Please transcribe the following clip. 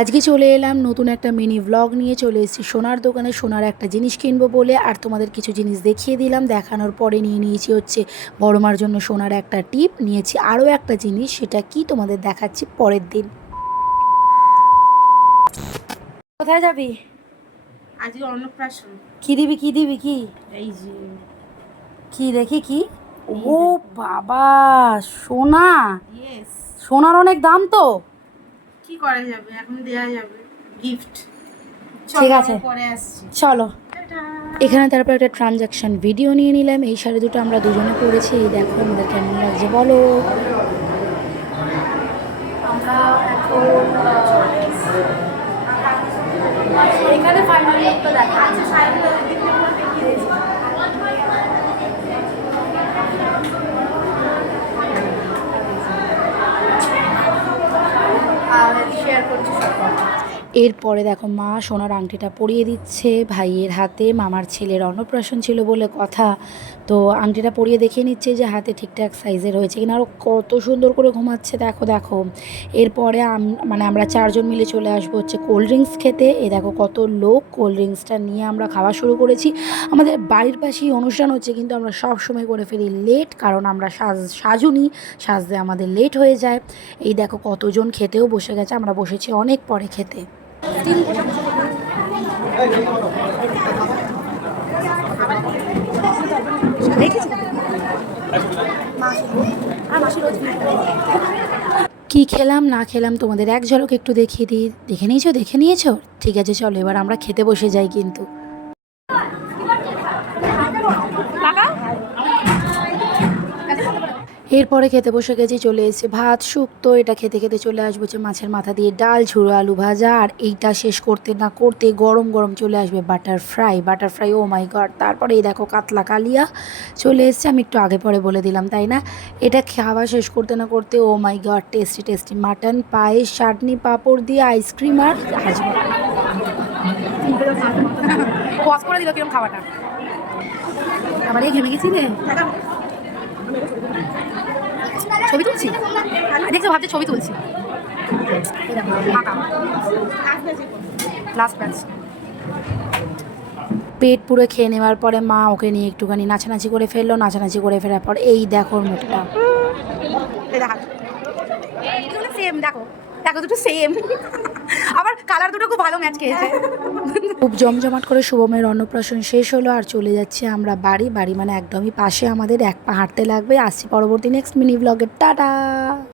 আজকে চলে এলাম নতুন একটা মিনি ভ্লগ নিয়ে। চলে এসেছি সোনার দোকানে, সোনার একটা জিনিস কিনবো বলে। আর তোমাদের কিছু জিনিস দেখিয়ে দিলাম। দেখানোর পরে নিয়ে নিয়েছি হচ্ছে বড় মার জন্য সোনার একটা টিপ, নিয়েছি আরও একটা জিনিস, সেটা কি তোমাদের দেখাচ্ছি পরের দিন। কোথায় যাবি? আজকে অন্নপ্রাশন। কি দিবি কি দিবি কি? এই যে কি দেখি কি? এই ও দেখো। বাবা, সোনা! ইয়েস, সোনার অনেক দাম তো। কি করা যাবে, এখন দেয়া যাবে গিফট। ঠিক আছে, পরে আসছি। চলো। টাটা। এখানে তারপর একটা ট্রানজ্যাকশন ভিডিও নিয়ে নিলাম। এই শাড়ি দুটো আমরা দুজনে পরেছি। এই দেখো আমাদের কেমন লাগছে বলো। আমরা এখন এখানে ফাইনাল লুকটা দেখা। আচ্ছা, শাড়িগুলো দেখতে পুরো দেখিয়েছি। আর শেয়ার করছি সব। এরপরে দেখো মা সোনার আংটিটা পরিয়ে দিচ্ছে ভাইয়ের হাতে। মামার ছেলের অন্নপ্রাশন ছিল বলে কথা, তো আংটিটা পরিয়ে দেখিয়ে নিচ্ছে যে হাতে ঠিকঠাক সাইজের হয়েছে কিনা। আরও কত সুন্দর করে ঘুমাচ্ছে দেখো দেখো। এরপরে মানে আমরা চারজন মিলে চলে আসবো হচ্ছে কোল্ড ড্রিঙ্কস খেতে। এ দেখো কত লোক, কোল্ড ড্রিঙ্কসটা নিয়ে আমরা খাওয়া শুরু করেছি। আমাদের বাড়ির পাশেই অনুষ্ঠান হচ্ছে, কিন্তু আমরা সব সময় করে ফেলি লেট, কারণ আমরা সাজুনি, সাজতে আমাদের লেট হয়ে যায়। এই দেখো কতজন খেতেও বসে গেছে, আমরা বসেছি অনেক পরে খেতে। কি খেলাম না খেলাম তোমাদের এক ঝলক একটু দেখিয়ে দিই। দেখে নিয়েছো দেখে নিয়েছো? ঠিক আছে, চলো এবার আমরা খেতে বসে যাই কিন্তু। এরপরে খেতে বসে গেছি, চলে এসেছে ভাত শুক্তো। এটা খেতে খেতে চলে আসবো হচ্ছে মাছের মাথা দিয়ে ডাল, ঝুড়ো আলু ভাজা। আর এইটা শেষ করতে না করতে গরম গরম চলে আসবে বাটার ফ্রাই। বাটার ফ্রাই, ও মাই গড! তারপরে এই দেখো কাতলা কালিয়া চলে এসছে। আমি একটু আগে পরে বলে দিলাম তাই না? এটা খাওয়া শেষ করতে না করতে, ও মাই গড, টেস্টি টেস্টি মাটন, পায়েস, চাটনি, পাঁপড় দিয়ে আইসক্রিম আর হাজমা। পজ করে দিল কিরম খাওয়াটা। আবার এই ঘেমে গেছি রে। ছবি তুলছি, দেখছো ভাবছে ছবি তুলছি। Last batch. পেট পুরো খেয়ে নেওয়ার পরে মা ওকে নিয়ে একটুখানি নাচানাচি করে ফেললো। নাচানাচি করে ফেরার পর এই দেখো মুখটা, সেম দেখো দেখো, দুটো সেম। আবার কালার দুটো খুব ভালো ম্যাচ খেয়েছে। খুব জমজমাট করে শুভমের অন্নপ্রাশন শেষ হলো। আর চলে যাচ্ছি আমরা বাড়ি। বাড়ি মানে একদমই পাশে, আমাদের এক পা হাঁটতে লাগবে। আসছি পরবর্তী নেক্সট মিনি ব্লগের। টাটা।